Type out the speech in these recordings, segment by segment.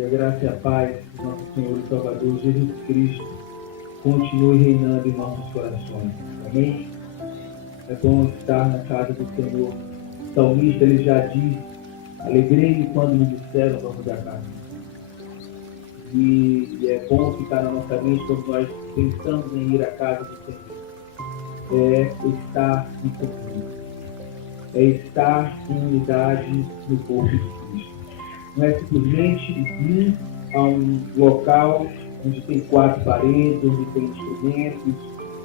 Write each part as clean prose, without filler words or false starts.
Que a graça e a paz do nosso Senhor e Salvador Jesus Cristo continue reinando em nossos corações. Amém? É bom estar na casa do Senhor. O salmista, ele já diz: alegrei-me quando me disseram vamos à casa. E é bom ficar na nossa mente quando nós pensamos em ir à casa do Senhor. É estar em comunhão. É estar em unidade no corpo de Cristo. Não é simplesmente vir a um local onde tem 4 paredes, onde tem instrumentos,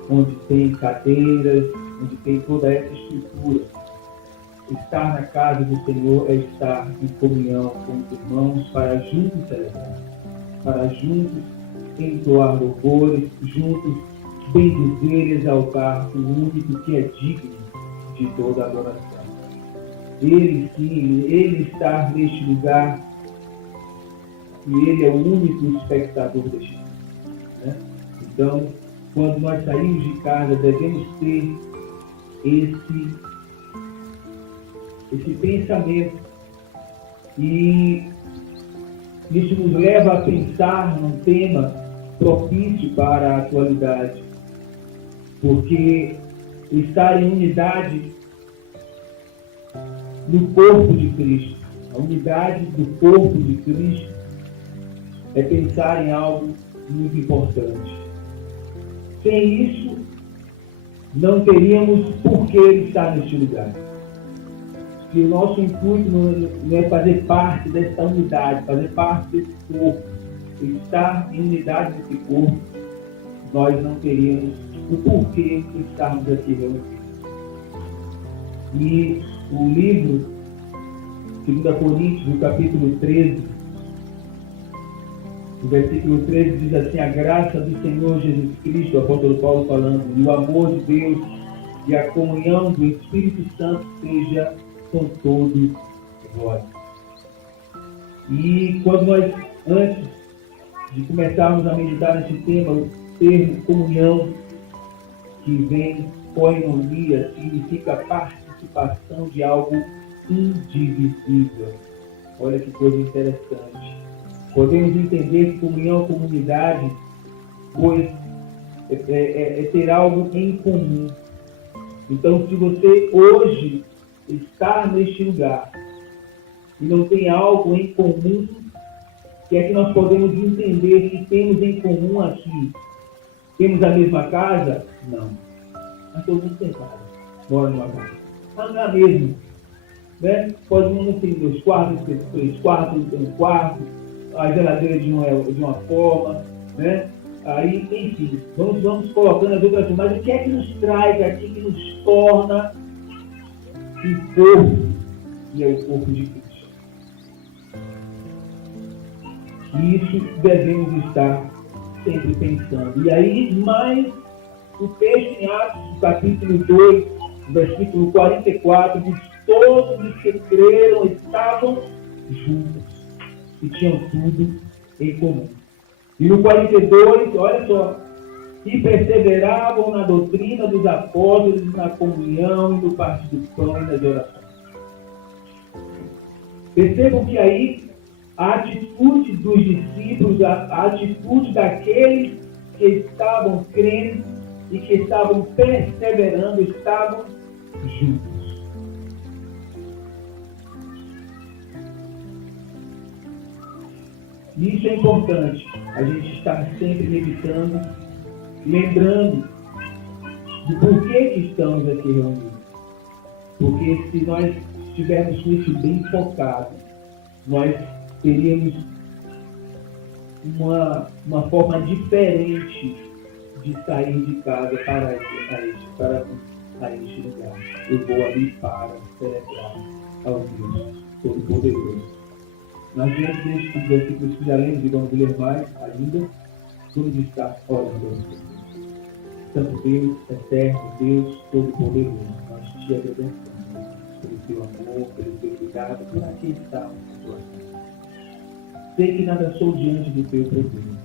onde tem cadeiras, onde tem toda essa estrutura. Estar na casa do Senhor é estar em comunhão com os irmãos para juntos celebrar, para juntos entoar louvores, juntos bendizer e exaltar o único que é digno de toda adoração. Ele sim, ele está neste lugar e ele é o único espectador deste mundo, né? Então, quando nós saímos de casa, devemos ter esse pensamento. E isso nos leva a pensar num tema propício para a atualidade, porque estar em unidade no corpo de Cristo, a unidade do corpo de Cristo é pensar em algo muito importante. Sem isso, não teríamos por que estar neste lugar. Se o nosso intuito não é fazer parte dessa unidade, fazer parte desse corpo, estar em unidade desse corpo, nós não teríamos o porquê de estarmos aqui reunidos. E o livro 2 Coríntios, no capítulo 13, o versículo 13 diz assim: a graça do Senhor Jesus Cristo, o apóstolo Paulo falando, e o amor de Deus e a comunhão do Espírito Santo seja com todos vós. E quando nós, antes de começarmos a meditar nesse tema, o termo comunhão, que vem koinonia, significa participação de algo indivisível. Olha que coisa interessante. Podemos entender que comunhão é comunidade, pois é ter algo em comum. Então, se você hoje está neste lugar e não tem algo em comum, o que é que nós podemos entender que temos em comum aqui? Temos a mesma casa? Não. Mas todo mundo tem casa. Mora numa casa. Mas não é mesmo. Né? Pode um ter 2 quartos, ter 3 quartos, ter um quarto, a geladeira de uma forma, né? Aí, enfim, vamos colocando as outras coisas. Mas o que é que nos traz aqui, que nos torna um corpo, e é o corpo de Cristo? E isso devemos estar sempre pensando. E aí, mais o texto em Atos, capítulo 2, versículo 44, diz: todos os que creram estavam juntos e tinham tudo em comum. E no 42, olha só: e perseveravam na doutrina dos apóstolos, na comunhão, no partir do pão e nas orações. Percebam que aí a atitude dos discípulos, a atitude daqueles que estavam crendo e que estavam perseverando, estavam juntos. E isso é importante, a gente estar sempre meditando, lembrando do porquê que estamos aqui reunidos. Porque se nós estivermos com isso bem focado, nós teríamos uma forma diferente de sair de casa para este lugar. Eu vou ali para celebrar ao Deus Todo-Poderoso. Nós vemos nestes versículos que já lemos e vamos ler mais ainda, vamos estar orando. Santo Deus, eterno Deus Todo-Poderoso, nós te agradecemos pelo teu amor, pelo teu cuidado, por aqui estamos na tua vida. Sei que nada sou diante do teu poder.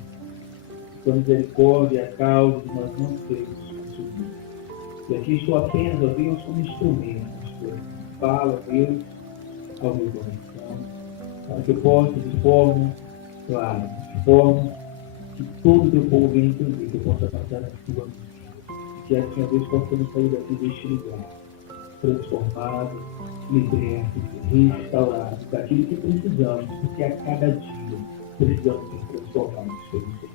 Tua misericórdia é a causa de nós não sermos consumidos. E aqui estou apenas, ó Deus, como instrumento. Fala, Deus, ao meu coração, para que eu possa, de forma claro, de forma que todo o teu povo venha entender, que eu possa passar na tua vida. E que assim, a Deus, possamos sair daqui deste lugar, transformados, libertos, restaurados, daquilo que precisamos, porque a cada dia precisamos ser transformados pelo Senhor.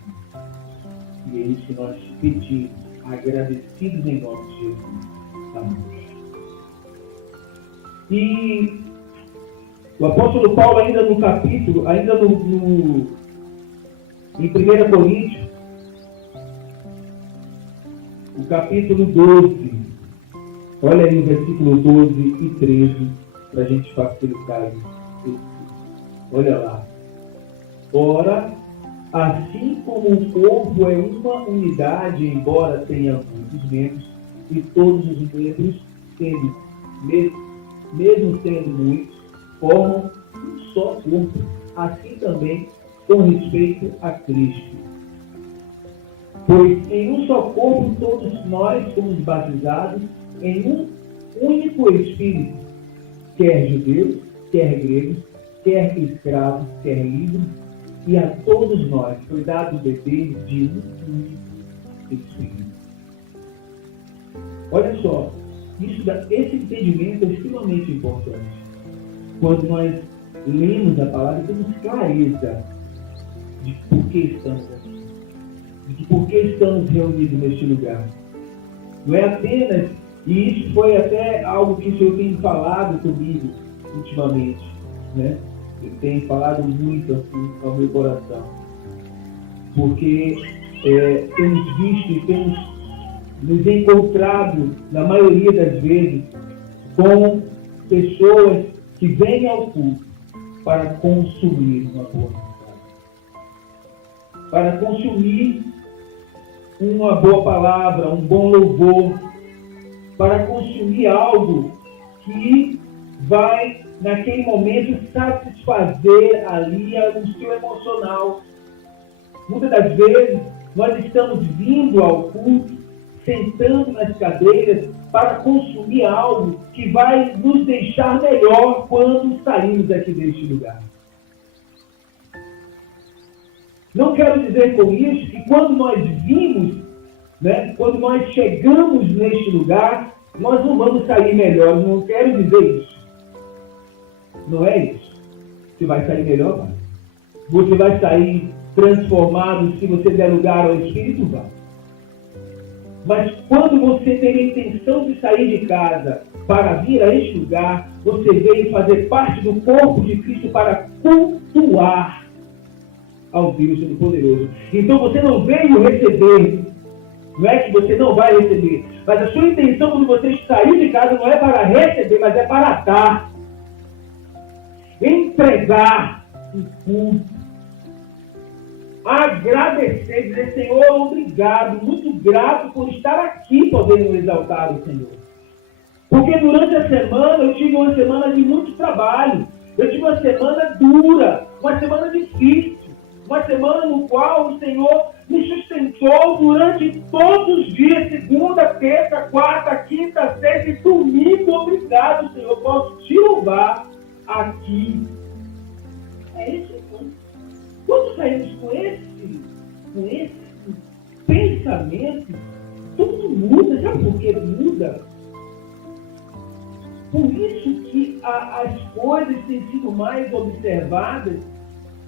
E é isso que nós pedimos, agradecidos em nome de Jesus. Amém. E o apóstolo Paulo, ainda no capítulo, em 1 Coríntios, o capítulo 12, olha aí o versículo 12 e 13, para a gente facilitar isso. Olha lá. Ora, assim como o corpo é uma unidade, embora tenha muitos membros, e todos os membros, mesmo sendo muitos, formam um só corpo, assim também com respeito a Cristo. Pois em um só corpo todos nós somos batizados em um único Espírito, quer judeus, quer gregos, quer escravos, quer livres, e a todos nós foi dado o dever de um único Espírito. Olha só, esse entendimento é extremamente importante. Quando nós lemos a palavra, temos clareza de por que estamos aqui, de por que estamos reunidos neste lugar. Não é apenas, e isso foi até algo que o Senhor tem falado comigo ultimamente, né? Ele tem falado muito assim ao meu coração, porque temos visto e temos nos encontrado, na maioria das vezes, com pessoas que vêm ao culto para consumir uma boa mensagem, para consumir uma boa palavra, um bom louvor, para consumir algo que vai, naquele momento, satisfazer ali o seu emocional. Muitas das vezes, nós estamos vindo ao culto, sentando nas cadeiras, para consumir algo que vai nos deixar melhor quando saímos daqui deste lugar. Não quero dizer com isso que quando nós vimos, né, quando nós chegamos neste lugar, nós não vamos sair melhor. Não quero dizer isso. Não é isso. Você vai sair melhor, vai. Você vai sair transformado se você der lugar ao Espírito, vai. Mas quando você tem a intenção de sair de casa para vir a este lugar, você veio fazer parte do corpo de Cristo para cultuar ao Deus Todo-Poderoso. Então você não veio receber, não é que você não vai receber, mas a sua intenção quando você sair de casa não é para receber, mas é para dar, entregar o culto, agradecer, dizer: Senhor, obrigado, muito grato por estar aqui podendo exaltar o Senhor. Porque durante a semana eu tive uma semana de muito trabalho, eu tive uma semana dura, uma semana difícil, uma semana no qual o Senhor me sustentou durante todos os dias, segunda, terça, quarta, quinta, sexta e domingo. Obrigado, Senhor, posso te louvar aqui. É isso, irmão. Quando saímos com esse pensamento, tudo muda. Sabe por que muda? Por isso que as coisas têm sido mais observadas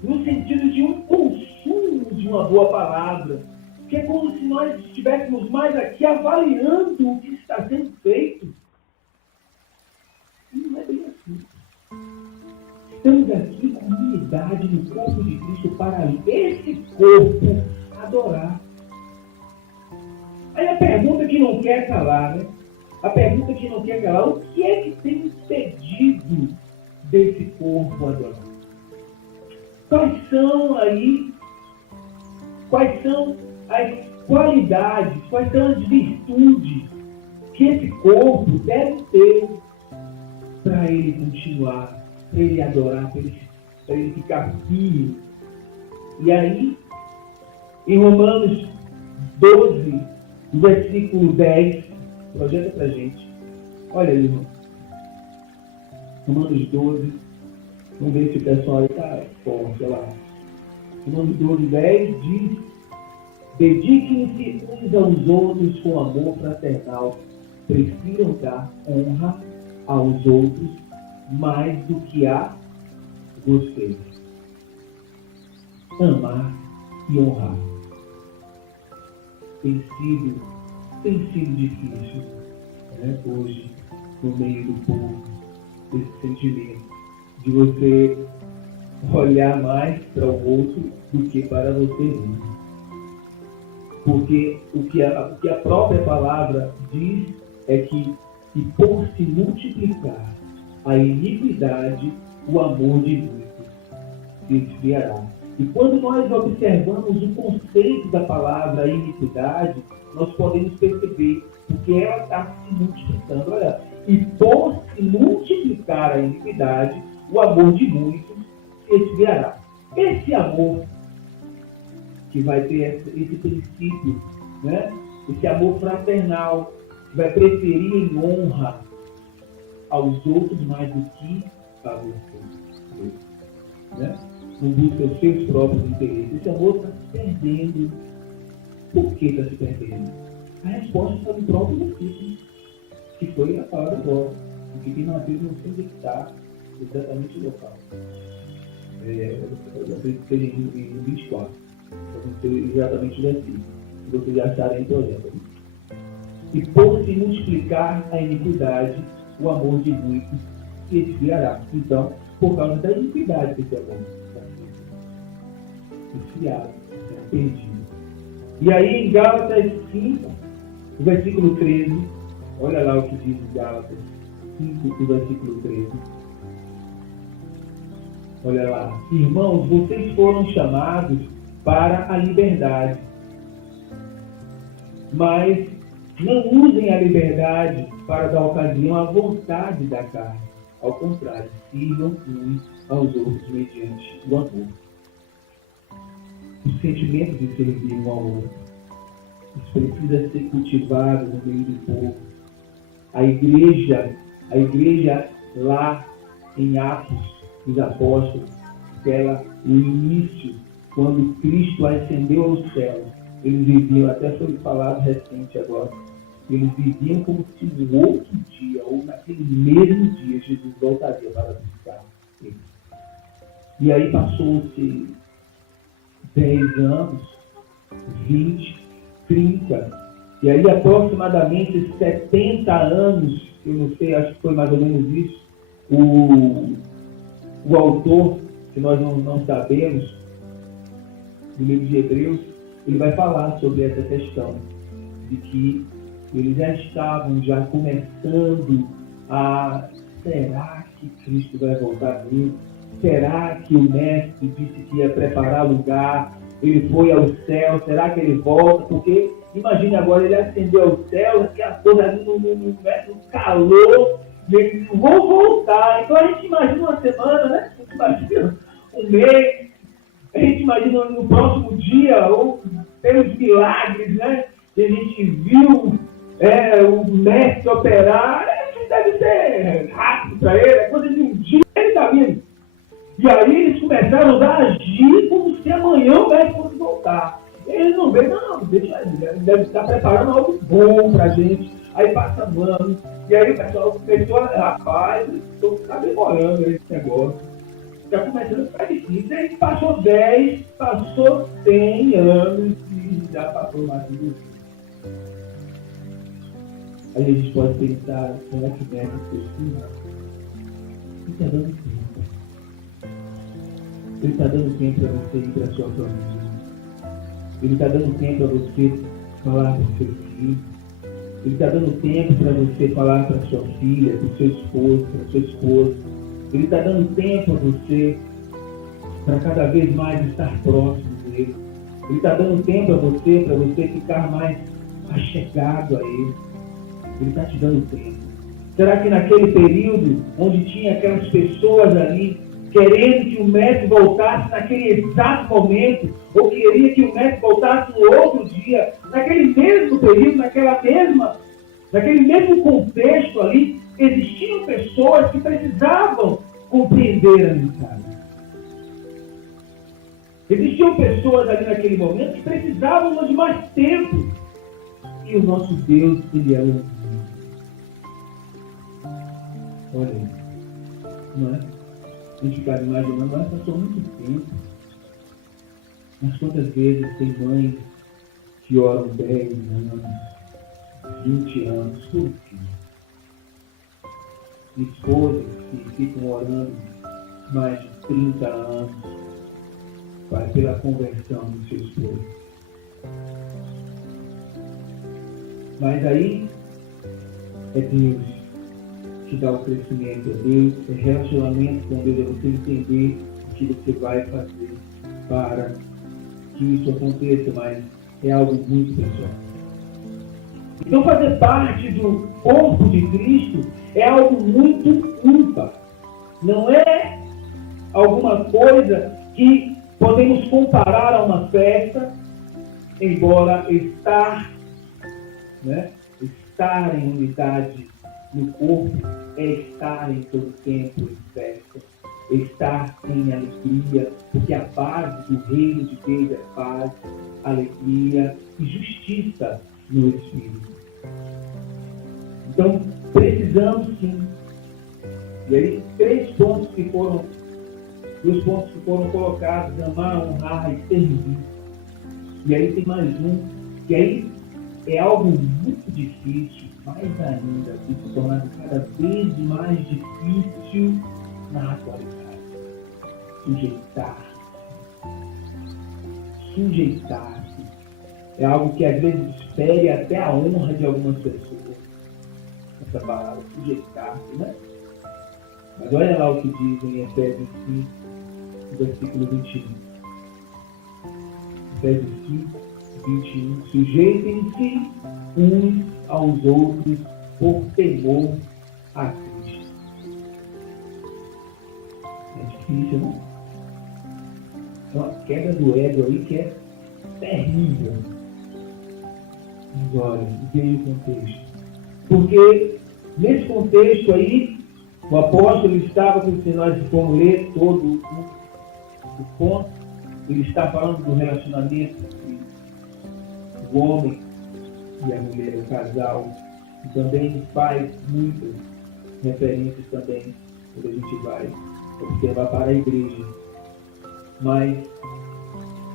no sentido de um consumo de uma boa palavra. Que é como se nós estivéssemos mais aqui avaliando o que está sendo feito. E não é bem assim. Estamos aqui com unidade no corpo de Cristo para esse corpo adorar. Aí a pergunta que não quer calar, né? A pergunta que não quer calar: o que é que tem impedido desse corpo adorar? Quais são as qualidades, quais são as virtudes que esse corpo deve ter para ele continuar, para ele adorar, para ele ficar firme? E aí, em Romanos 12, versículo 10, projeta para a gente. Olha aí, irmão. Romanos 12. Vamos ver se o pessoal está forte. Olha lá. no 12:10 diz: dediquem-se uns aos outros com amor fraternal, prefiram dar honra aos outros mais do que a vocês. Amar e honrar. Tem sido difícil, né, hoje, no meio do povo, esse sentimento de você olhar mais para o outro do que para você mesmo. Porque o que a própria palavra diz é que por se multiplicar a iniquidade, o amor de muitos se esfriará. E quando nós observamos o conceito da palavra iniquidade, nós podemos perceber porque ela está se multiplicando. Olha, e por se multiplicar a iniquidade, o amor de muitos se esfriará. Esse amor que vai ter esse princípio, né? Esse amor fraternal, que vai preferir em honra aos outros mais do que a você, né? Não busca os seus próprios interesses. Esse amor está se perdendo. Por que está se perdendo? A resposta está no próprio versículo, que foi a palavra agora. Porque quem não fez não sei onde está exatamente o local. Eu acredito que seja em 24. Eu não sei exatamente o versículo. Se vocês acharem, projeto. E por se multiplicar a iniquidade, o amor de muitos se esfriará. Então, por causa da iniquidade que esse amor está sendo esfriado, perdido. E aí em Gálatas 5, o versículo 13, olha lá o que diz em Gálatas 5, o versículo 13. Olha lá. Irmãos, vocês foram chamados para a liberdade. Mas não usem a liberdade para dar ocasião à vontade da carne. Ao contrário, sirvam uns aos outros mediante o amor. O sentimento de servir um ao outro. Isso precisa ser cultivado no meio do povo. A igreja lá em Atos dos Apóstolos, o início, quando Cristo ascendeu aos céus, eles viviam, até foi falado recente agora, eles viviam como se no outro dia, ou naquele mesmo dia, Jesus voltaria para buscar eles. E aí passou-se 10 anos, 20, 30, e aí aproximadamente 70 anos, eu não sei, acho que foi mais ou menos isso, o autor, que nós não sabemos, do livro de Hebreus, ele vai falar sobre essa questão, de que eles já estavam começando a, será que Cristo vai voltar mesmo? Será que o mestre disse que ia preparar lugar? Ele foi ao céu, será que ele volta? Porque, imagine agora, ele ascendeu ao céu, aquela coisa ali no calor, e ele não vou voltar. Então a gente imagina uma semana, né? A gente imagina um mês, a gente imagina no próximo dia, ou pelos milagres, né? Que a gente viu o mestre operar, deve ser rápido para ele, é coisa de um dia ele está vindo. E aí eles começaram a agir como se amanhã o mestre fosse voltar. Eles não veem, não, deixa ele deve estar preparando algo bom para a gente. Aí passa anos, e aí o pessoal começou a, rapaz, está demorando esse negócio. Já começando a ficar difícil. Aí passou 10, passou 100 anos e já passou mais de 20. Aí a gente pode pensar, será que deve ser assim? Ele está dando tempo. Ele está dando tempo para você ir para a sua família. Ele está dando tempo para você falar para o seu filho. Ele está dando tempo para você falar para a sua filha, para o seu esposo, para a sua esposa. Ele está dando tempo para você para cada vez mais estar próximo dele. Ele está dando tempo para você ficar mais achegado a ele. Ele está te dando tempo. Será que naquele período, onde tinha aquelas pessoas ali, querendo que o mestre voltasse naquele exato momento, ou queria que o mestre voltasse no outro dia, naquele mesmo período, naquele mesmo contexto ali, existiam pessoas que precisavam compreender a mensagem. Existiam pessoas ali naquele momento que precisavam de mais tempo. E o nosso Deus, Ele é longo. Olha aí, não é? A gente fica imaginando, mas passou muito tempo. Mas quantas vezes tem mães que oram 10 anos, 20 anos, por quê? Esposas que ficam orando mais de 30 anos pela conversão do seu esposo. Mas aí é Deus que dá o crescimento, é Deus, é relacionamento com Deus, é você entender o que você vai fazer para que isso aconteça, mas é algo muito pessoal. Então fazer parte do corpo de Cristo é algo muito ímpar. Não é alguma coisa que podemos comparar a uma festa, embora estar em unidade no corpo é estar em todo tempo em festa, estar em alegria, porque a base do reino de Deus é paz, alegria e justiça no Espírito. Então, precisamos sim. E aí, dois pontos que foram colocados: amar, honrar e servir. E aí tem mais um, que aí é algo muito difícil, mais ainda, tem se tornado cada vez mais difícil na atualidade. Sujeitar-se. É algo que às vezes fere até a honra de algumas pessoas. Essa palavra, sujeitar-se, né? Mas olha lá o que diz em Efésios 5, versículo 21. Efésios 5, 21. Sujeitem-se uns aos outros por temor a Cristo. É difícil, não? É uma queda do ego aí que é terrível. Agora, veja o contexto. Porque nesse contexto aí, o apóstolo estava, se nós formos ler todo o ponto, ele está falando do relacionamento entre o homem e a mulher, o casal, e também faz muitas referências também, quando a gente vai observar para a igreja. Mas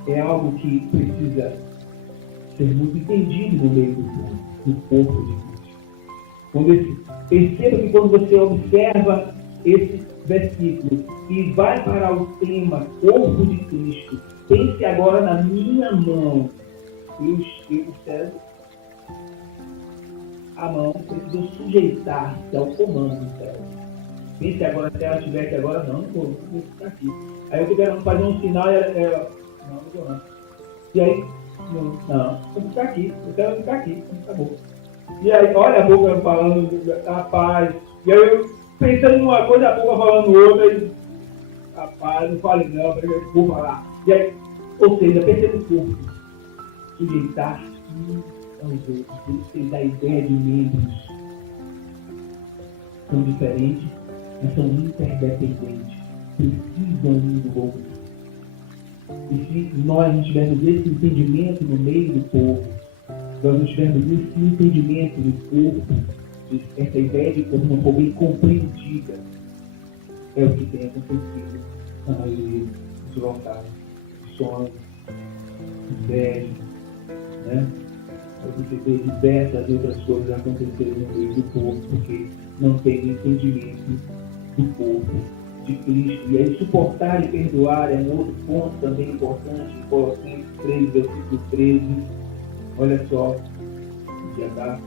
é algo que precisa ser muito entendido no meio do corpo de Cristo. Perceba que quando você observa esse versículo e vai para o tema corpo de Cristo, pense agora na minha mão. Eu observo a mão, precisa sujeitar-se ao comando do céu. Pense agora, se ela estiver aqui agora, não vou ficar aqui. Aí eu estou querendo fazer um sinal e ela não vou não. E aí, não, vou ficar aqui, eu quero ficar aqui, acabou. E aí, olha a boca falando a paz. E aí eu pensando em uma coisa, a boca falando outra, e a paz, não fale não, vou falar. E aí, ou seja, perceba o corpo, sujeitar aos outros, por isso que ele dá a ideia de membros. São diferentes, mas são interdependentes, precisam um do outro. E se nós não tivermos esse entendimento no meio do povo, nós não tivermos esse entendimento do corpo, essa ideia de corpo não for bem compreendida, é o que tem acontecido na maioria dos locais, sonhos, inveja, né? Você vê diversas outras coisas acontecendo no meio do corpo, porque não tem entendimento do corpo de Cristo. E aí suportar e perdoar é um outro ponto também importante, em Colossenses 3, versículo 13. Olha só, já está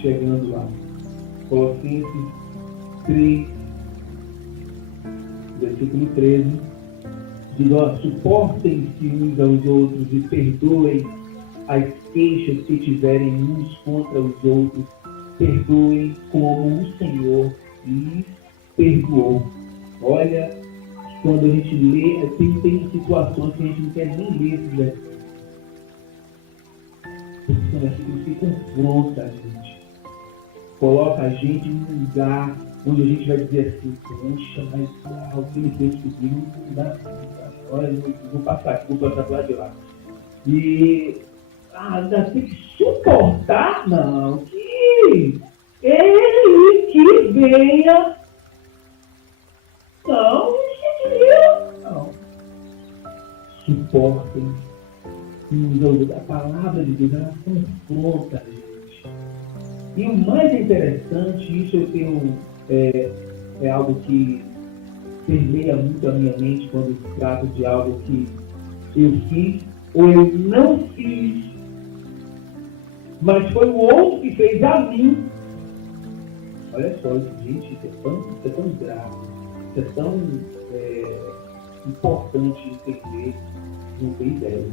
chegando lá. Colossenses 3, versículo 13. Diz, suportem-se uns aos outros e perdoem as queixas que tiverem uns contra os outros. Perdoem como o Senhor lhes perdoou. Olha, quando a gente lê, tem situações que a gente não quer nem ler esses versículos. Porque são versículos que confrontam a gente. Coloca a gente em um lugar onde a gente vai dizer assim, poxa, mas o que ele fez comigo não dá assim, tá? Olha, eu vou passar a culpa para lá de lá. E ainda tem que suportar, não, que ele que venha. Não, não. Suportem. A palavra de Deus, ela confronta a gente. E o mais interessante, isso eu tenho, é algo que permeia muito a minha mente quando se trata de algo que eu fiz ou eu não fiz, mas foi o outro que fez a mim. Olha só, gente, isso é tão grave, isso é tão importante entender, não tem ideia.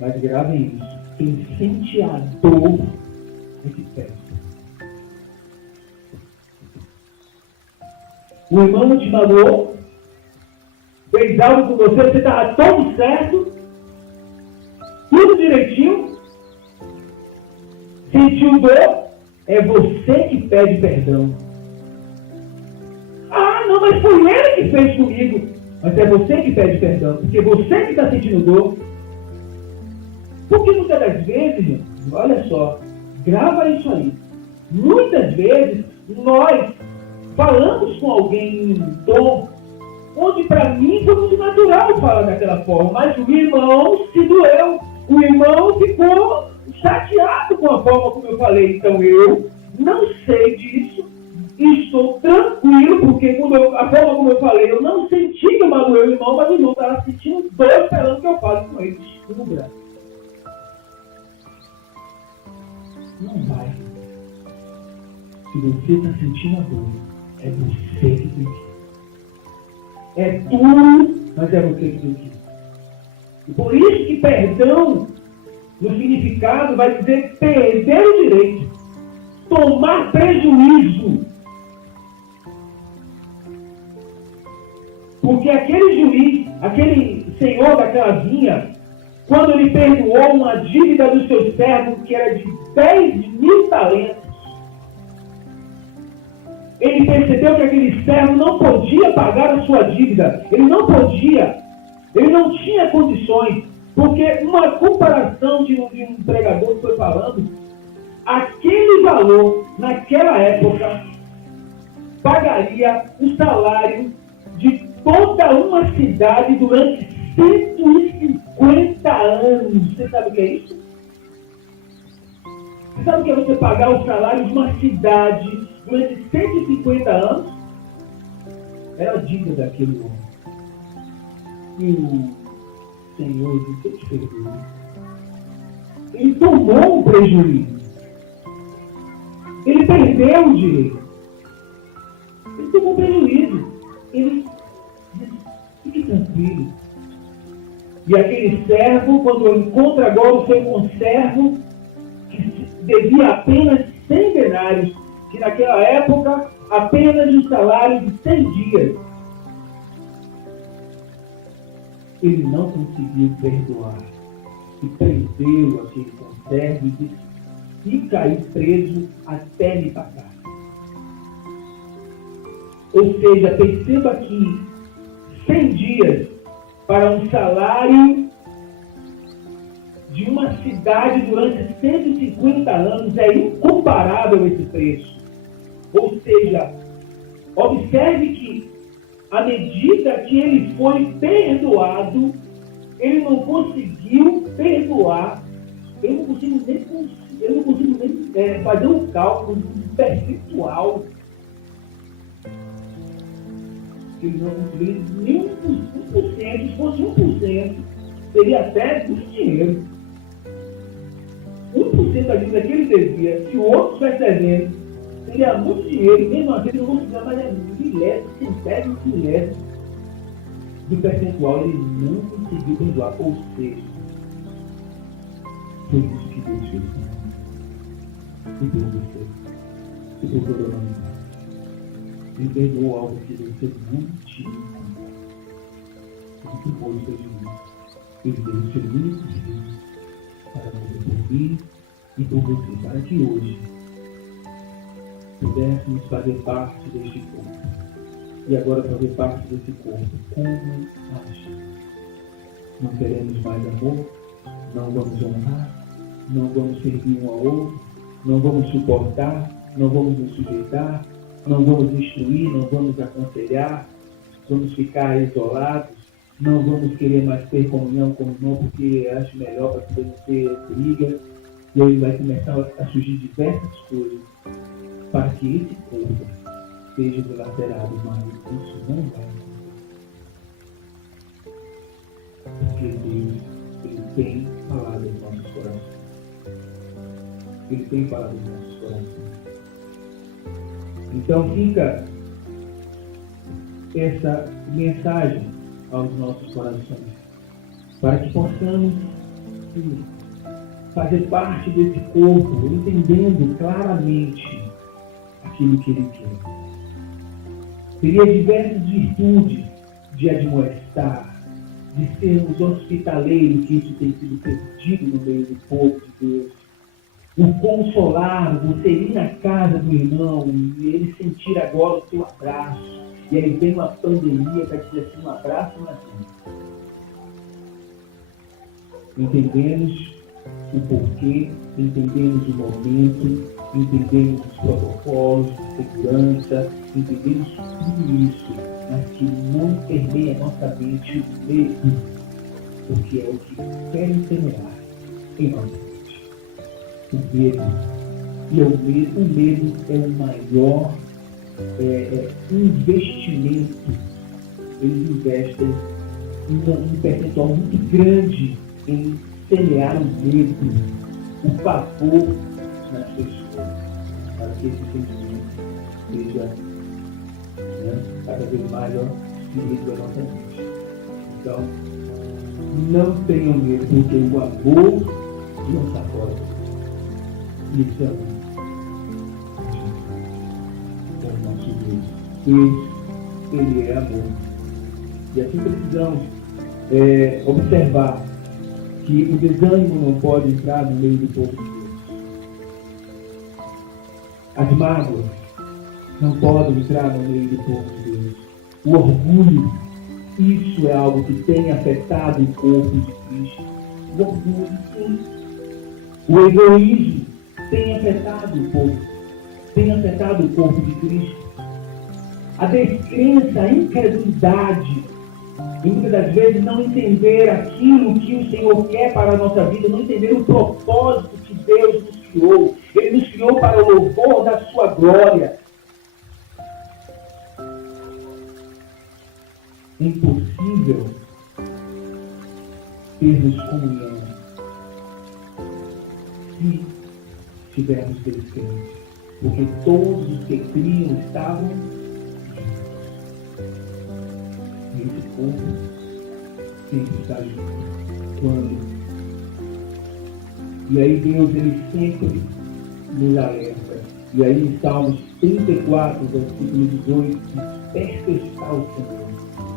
Mas gravem isso, quem sente a dor é que peça. O irmão não te magoou, fez algo com você, você estava todo certo, tudo direitinho, sentiu dor, é você que pede perdão. Ah, não, mas foi ele que fez comigo. Mas é você que pede perdão, porque você que está sentindo dor. Porque muitas das vezes, olha só, grava isso aí. Muitas vezes nós falamos com alguém em um tom onde para mim foi muito natural falar daquela forma, mas o irmão se doeu, o irmão ficou chateado com a forma como eu falei. Então eu não sei disso, estou tranquilo, porque a forma como eu falei, eu não senti que eu magoei o irmão, mas o irmão estava sentindo dor esperando que eu fale com ele. Descubra. Não vai. Se você está sentindo a dor, é você que tem que ir. É tudo, mas é você que tem que ir. E por isso que perdão, no significado, vai dizer perder o direito, tomar prejuízo. Porque aquele juiz, aquele senhor daquela vinha, quando ele perdoou uma dívida do seu servo que era de 10.000 talentos, ele percebeu que aquele servo não podia pagar a sua dívida. Ele não tinha condições, porque uma comparação de um pregador que foi falando, aquele valor, naquela época, pagaria o salário de toda uma cidade durante 150 anos. Você sabe o que é isso? Você sabe o que é você pagar o salário de uma cidade durante 150 anos? Era a dívida daquele homem. E o Senhor disse, eu te perdoo. Ele tomou um prejuízo. Ele perdeu o direito. Ele tomou um prejuízo. Ele disse, fique tranquilo. E aquele servo, quando encontra agora o seu conservo, que devia apenas 100 denários, que naquela época apenas um salário de 100 dias, ele não conseguiu perdoar e prendeu aquele conservo e disse, fica aí preso até me pagar. Ou seja, perceba que 100 dias para um salário de uma cidade durante 150 anos é incomparável esse preço. Ou seja, observe que à medida que ele foi perdoado, ele não conseguiu perdoar. Eu não consigo nem fazer um cálculo percentual. Ele não conseguiu nem 1%. Se fosse 1%, seria até muito dinheiro. 1% da dívida que ele devia, se o outro estivesse devendo, seria muito dinheiro. E mesmo assim, ele não conseguia mais milésimo, centésimo, milésimo do percentual. Ele não conseguiu perdoar. Ou seja, foi isso que Deus fez. E Deus fez. E por toda a humanidade. Ele perdoou algo que você não tinha. Porque foi o seu juízo. Ele deu o seu único filho para morrer por mim e por você, para que hoje pudéssemos fazer parte deste corpo. E agora fazer parte desse corpo, como agir? Não queremos mais amor, não vamos honrar, não vamos servir um ao outro, não vamos suportar, não vamos nos sujeitar, não vamos instruir, não vamos aconselhar, vamos ficar isolados, não vamos querer mais ter comunhão com o irmão porque acho melhor para poder não ter briga. E aí vai começar a surgir diversas coisas para que esse corpo seja dilacerado, mas isso não vai acontecer. Porque Deus, Ele tem falado em nossos corações. Ele tem falado em nossos corações. Então fica essa mensagem aos nossos corações, para que possamos fazer parte desse corpo, entendendo claramente aquilo que Ele quer. Teria diversas virtudes de admoestar, de sermos hospitaleiros, que isso tem sido perdido no meio do povo de Deus. O consolar, você ir na casa do irmão e ele sentir agora o seu abraço. E aí vem uma pandemia para dizer assim, um abraço não é assim. Entendemos o porquê, entendemos o momento, entendemos os protocolos de segurança, entendemos tudo isso, mas que não permeia a nossa mente o medo, porque é o que querem semear em nossa mente. O medo. E o medo é o maior investimento. Eles investem um percentual muito grande em semear o medo, o pavor nas pessoas, para que esse sentimento seja cada vez maior espírito da nossa mente. Então, não tenham medo, porque o amor não está fora. Isso é o nosso Deus. Deus, Ele é amor. E assim precisamos observar que o desânimo não pode entrar no meio do povo de Deus. As mágoas não podem entrar no meio do povo de Deus. O orgulho, isso é algo que tem afetado o corpo de Cristo. O orgulho, sim. O egoísmo tem afetado o povo. Tem afetado o corpo de Cristo. A descrença, a incredulidade, muitas das vezes não entender aquilo que o Senhor quer para a nossa vida, não entender o propósito que Deus nos criou. Ele nos criou para o louvor da sua glória. É impossível termos comunhão se tivermos descrentes, porque todos os que criam estavam esse corpo sempre está junto. Quando? E aí Deus, Ele sempre nos alerta. E aí em Salmos 34, versículo 18, desperta está o Senhor,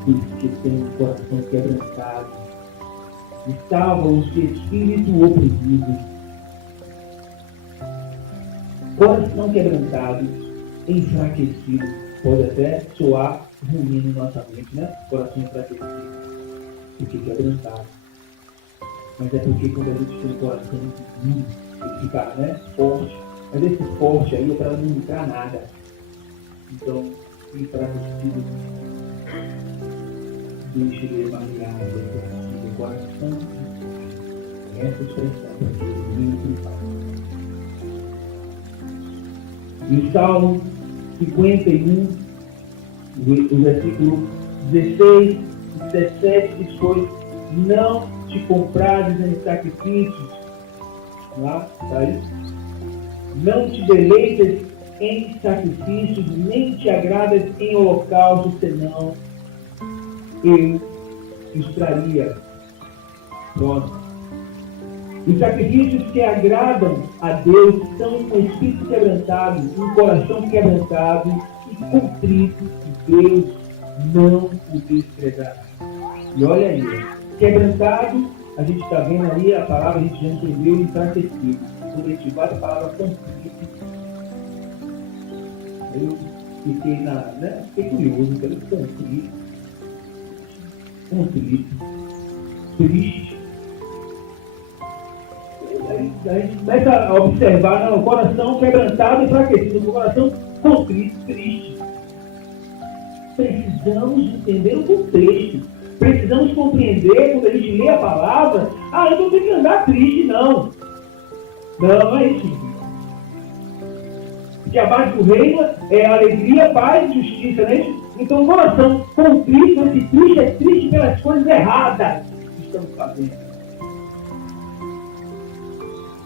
os que têm o coração quebrantado, e salva os de espírito oprimido. Coração quebrantado, enfraquecido, pode até soar ruim na nossa mente, né? Coração enfraquecido, porque quebrantado. Mas é porque quando a gente tem o coração duro, ele fica forte. Mas esse forte aí é para não entrar nada. Então, enfraquecido, deixa ele variar, o coração. Essa expressão aqui, muito fácil. E o Salmo 51, o versículo 16 e 17 diz: pois não te comprares em sacrifícios. Lá, está aí. Não te deleitas em sacrifícios, nem te agradas em holocaustos, senão eu os traria. Pronto. Os sacrifícios que agradam a Deus são um espírito quebrantado, um coração quebrantado e contrito, que Deus não o desprezará. E olha aí, quebrantado, a gente está vendo ali a palavra, a gente já entendeu, enfraquecido. Quando a gente vai a palavra contrito, Aí eu fiquei fiquei curioso, falei, contrito, triste. Aí a gente começa a observar, o coração quebrantado e enfraquecido, o coração contrito, triste. Precisamos entender o contexto. Precisamos compreender, quando a gente lê a palavra, eu não tenho que andar triste, não. Não é isso. Porque a base do reino é alegria, paz e justiça, né? Então o coração contrito, esse triste, é triste pelas coisas erradas que estamos fazendo.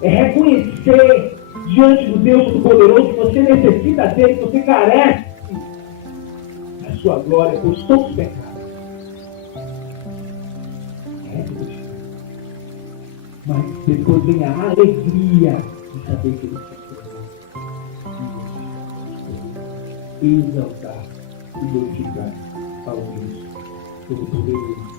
É reconhecer diante do Deus Todo-Poderoso que você necessita dele, que você carece da sua glória por todos os pecados. Mas depois vem a alegria de saber que ele se exaltar e glorificar ao Deus Todo-Poderoso.